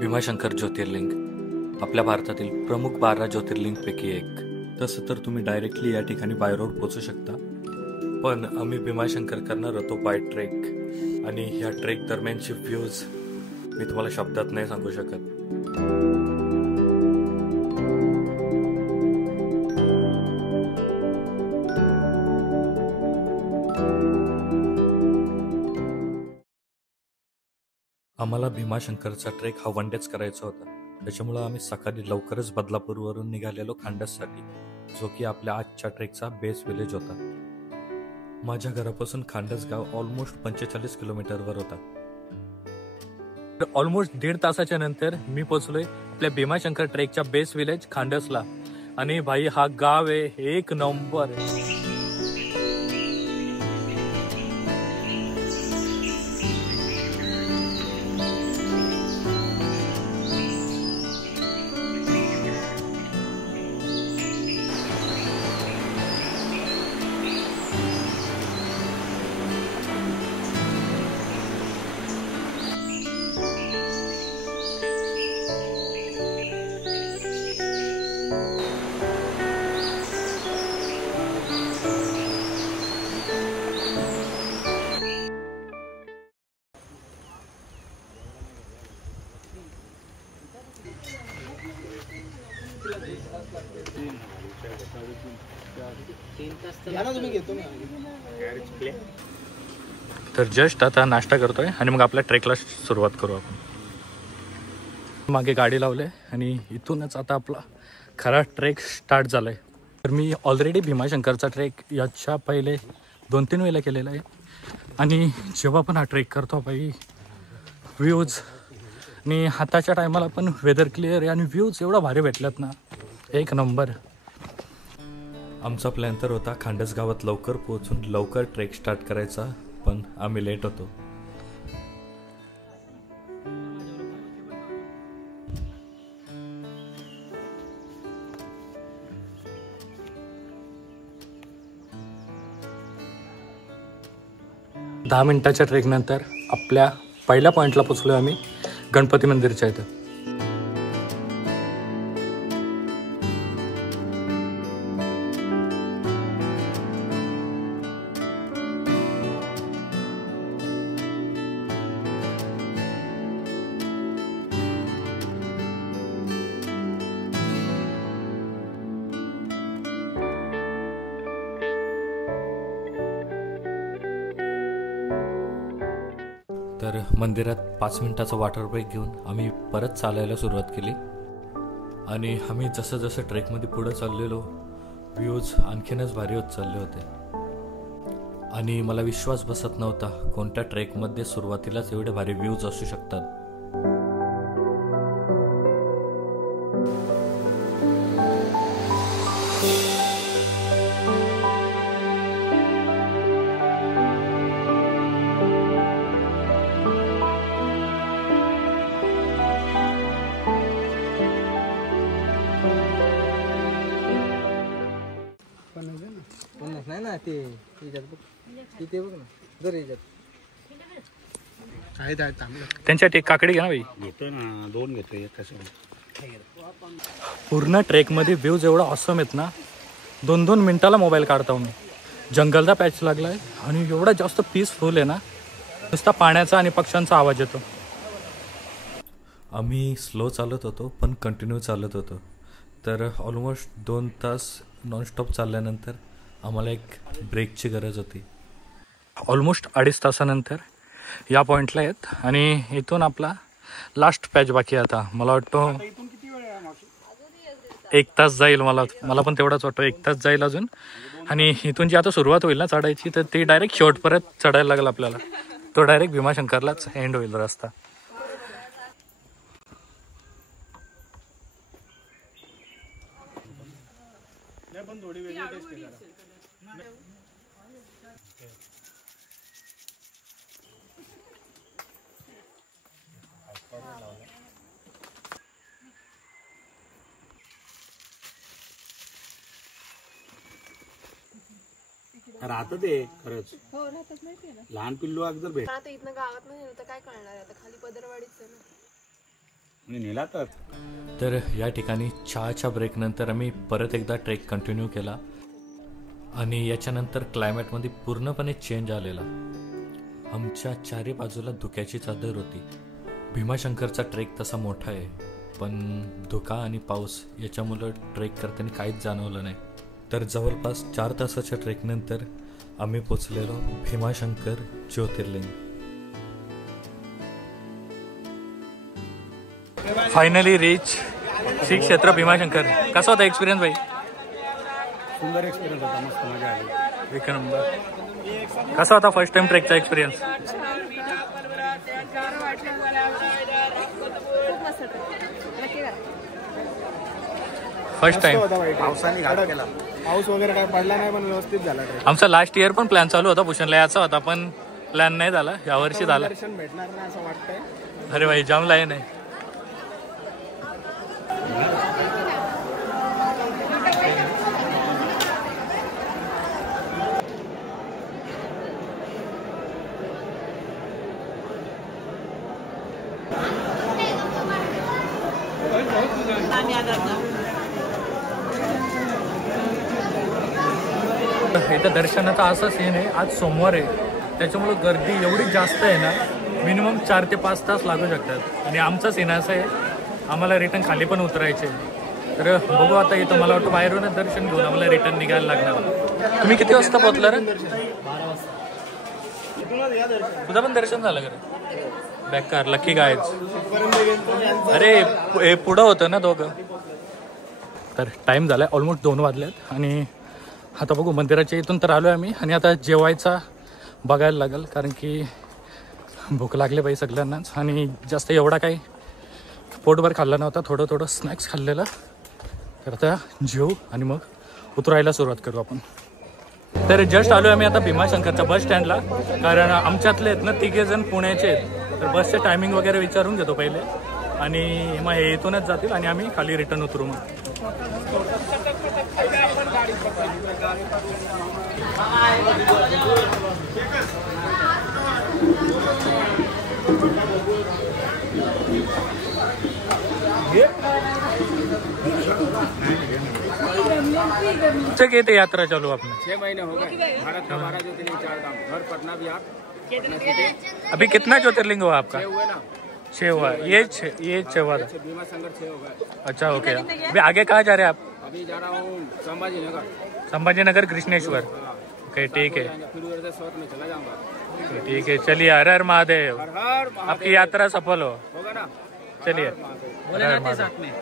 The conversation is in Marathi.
भीमाशंकर ज्योतिर्लिंग आपल्या भारतातील प्रमुख 12 ज्योतिर्लिंगपैकी एक. तसं तर तुम्ही डायरेक्टली या ठिकाणी बाय रोड पोहोचू शकता, पण आम्ही भीमाशंकर करणार होतो बाय ट्रेक. आणि ह्या ट्रेक दरम्यानची व्ह्यूज मी तुम्हाला शब्दात नाही सांगू शकत. आम्हाला भीमाशंकरचा ट्रेक हा वन डेच करायचा होता. त्याच्यामुळं आम्ही सकाळी लवकरच बदलापूरवरून निघालेलो खांडससाठी, जो की आपल्या आजच्या ट्रेकचा बेस विलेज होता. माझ्या घरापासून खांडस गाव ऑलमोस्ट 45 किलोमीटरवर होता. ऑलमोस्ट 1.5 तासाच्या नंतर मी पोचलोय आपल्या भीमाशंकर ट्रेकच्या बेस विलेज खांडसला. आणि भाई हा गाव आहे एक नंबर. तर जस्ट आता नाश्ता करतोय आणि मग आपल्या ट्रेकला सुरुवात करू आपण. मागे गाडी लावले आणि इथूनच आता आपला खरा ट्रेक स्टार्ट झालाय. तर मी ऑलरेडी भीमाशंकरचा ट्रेक याच्या पहिले 2-3 वेळेला केलेला आहे. आणि जेव्हा पण हा ट्रेक करतो बाई, व्ह्यूज आणि हाताच्या टायमाला पण वेदर क्लिअर आहे आणि व्ह्यूज एवढा भारी भेटल्यात ना, एक नंबर. आमचा प्लॅन तर होता खांडस गावात लवकर पोहोचून लवकर ट्रेक स्टार्ट करायचा, पण आम्ही लेट होतो. दहा मिनिटाच्या ट्रेक नंतर आपल्या पहिल्या पॉईंटला पोचलो आम्ही, गणपती मंदिरच्या इथं. तर मंदिरात 5 मिनिटाचा वॉटर ब्रेक घेऊन आम्ही परत चालायला सुरुवात केली. आणि आम्ही जसं जसं ट्रेकमध्ये पुढं चाललेलो, व्ह्यूज आणखीनच भारी होत चालले होते. आणि मला विश्वास बसत नव्हता कोणत्या ट्रेकमध्ये सुरुवातीलाच एवढे भारी व्ह्यूज असू शकतात. नाही ना ते बघ ना जर त्यांच्यासाठी एक काकडी घ्या ना बाई. घेतो ना, 2 घेतो एक कसं. पूर्ण ट्रेकमध्ये व्ह्यूज एवढा ऑसम आहेत ना, 2-2 मिनिटाला मोबाईल काढतो मी. जंगलचा पॅच लागलाय आणि एवढा जास्त पीसफुल आहे ना, नुसता पाण्याचा आणि पक्ष्यांचा आवाज येतो. आम्ही स्लो चालत होतो पण कंटिन्यू चालत होतो. तर ऑलमोस्ट 2 तास नॉनस्टॉप चालल्यानंतर आम्हाला एक ब्रेकची गरज होती. ऑलमोस्ट 2.5 तासानंतर या पॉईंटला आहेत आणि इथून आपला लास्ट पॅच बाकी आहे. आता मला वाटतं 1 तास जाईल. मला पण तेवढाच वाटतं 1 तास जाईल अजून. आणि इथून जी आता सुरुवात होईल ना चढायची, तर ती डायरेक्ट शेवटपर्यंत चढायला लागेल आपल्याला. तो डायरेक्ट भीमाशंकरलाच एंड होईल रस्ता. राहतं ते खरंच. हो राहतात माहिती आहे ना. लहान पिल्लू अगदी भेट. आता इथनं गावात नाही तर काय कळणार आहे, आता खाली पदरवाडीच आहे ना. आणि नेला तर या ठिकाणी चहाच्या ब्रेकनंतर आम्ही परत एकदा ट्रेक कंटिन्यू केला आणि याच्यानंतर क्लायमेटमध्ये पूर्णपणे चेंज आलेला. आमच्या चारी बाजूला धुक्याची चादर होती. भीमाशंकरचा ट्रेक तसा मोठा आहे, पण धुका आणि पाऊस याच्यामुळं ट्रेक करताना काहीच जाणवलं नाही. तर जवळपास 4 तासाच्या ट्रेकनंतर आम्ही पोचलेलो भीमाशंकर ज्योतिर्लिंग. फायनली रीच श्री क्षेत्र भीमाशंकर. कसा होता एक्सपिरियन्स भाई? सुंदर एक्सपिरियन्स होता, मस्त मजा आली. एक नंबर. कसा होता फर्स्ट टाइम ट्रेकचा एक्सपिरियन्स? First time. पावसाने घाटा केला. पाऊस वगैरे काय पडला नाही, पण व्यवस्थित झाला ट्रेक. आमचा लास्ट इयर पण प्लॅन चालू होता भूषणला याचा होता, पण प्लॅन नाही झाला. यावर्षी झाला. दर्शन भेटणार नाही असं वाटतंय. अरे भाई जाम लाईन आहे. इथं दर्शनाचा असा सीन आहे, आज सोमवार आहे त्याच्यामुळं गर्दी एवढी जास्त आहे ना, मिनिमम 4 ते 5 तास लागू शकतात. आणि आमचा सीन असा आहे, आम्हाला रिटर्न खाली पण उतरायचे. तर बघू आता इथं मला वाटतं बाहेरूनच दर्शन घेऊन आम्हाला रिटर्न निघायला लागणार. तुम्ही किती वाजता पोहोचला रे? 12 वाजता. तुझं पण दर्शन झालं का? बॅकार लकी गायज. अरे पुढं होतं ना दोघं. तर टाईम झाला आहे, ऑलमोस्ट 2 वाजल्यात. आणि आता बघू मंदिराच्या इथून तर आलो आहे आम्ही. आणि आता जेवायचा बघायला लागेल, कारण की भूक लागली पाहिजे सगळ्यांनाच. आणि जास्त एवढा काही पोटभर खाल्ला नव्हता, थोडं थोडं स्नॅक्स खाल्लेलं. तर आता जेवू आणि मग उतरायला सुरुवात करू आपण. तर जस्ट आलो आम्ही आता भीमाशंकरच्या बस स्टँडला, कारण आमच्यातले आहेत ना 3 जण पुण्याचे आहेत. तर बसचे टायमिंग वगैरे विचारून घेतो पहिले, आणि मग हे इथूनच जातील आणि आम्ही खाली रिटर्न उतरू. मग किती यात्रा चालू आपने? 6 महीने हो गए. भारत का 12 ज्योतिर्लिंग 4 धाम. घर पटना बिहार. अभी कितना ज्योतिर्लिंग हुआ आपका? 6 हुए ना. 6 हुआ. ये 6 हुआ था. भीमाशंकर 6 हो गए. अच्छा ओके. अभी आगे कहाँ जा रहे हैं आप? अभी जा रहा हूँ संभाजी नगर. संभाजी नगर कृष्णेश्वर. ओके ठीक है. फिर उधर से साउथ में चला जाऊंगा. ठीक है चलिए. हर हर महादेव. हर हर महादेव. आपकी यात्रा सफल हो. होगा ना. चलिए. बोले ना साथ में.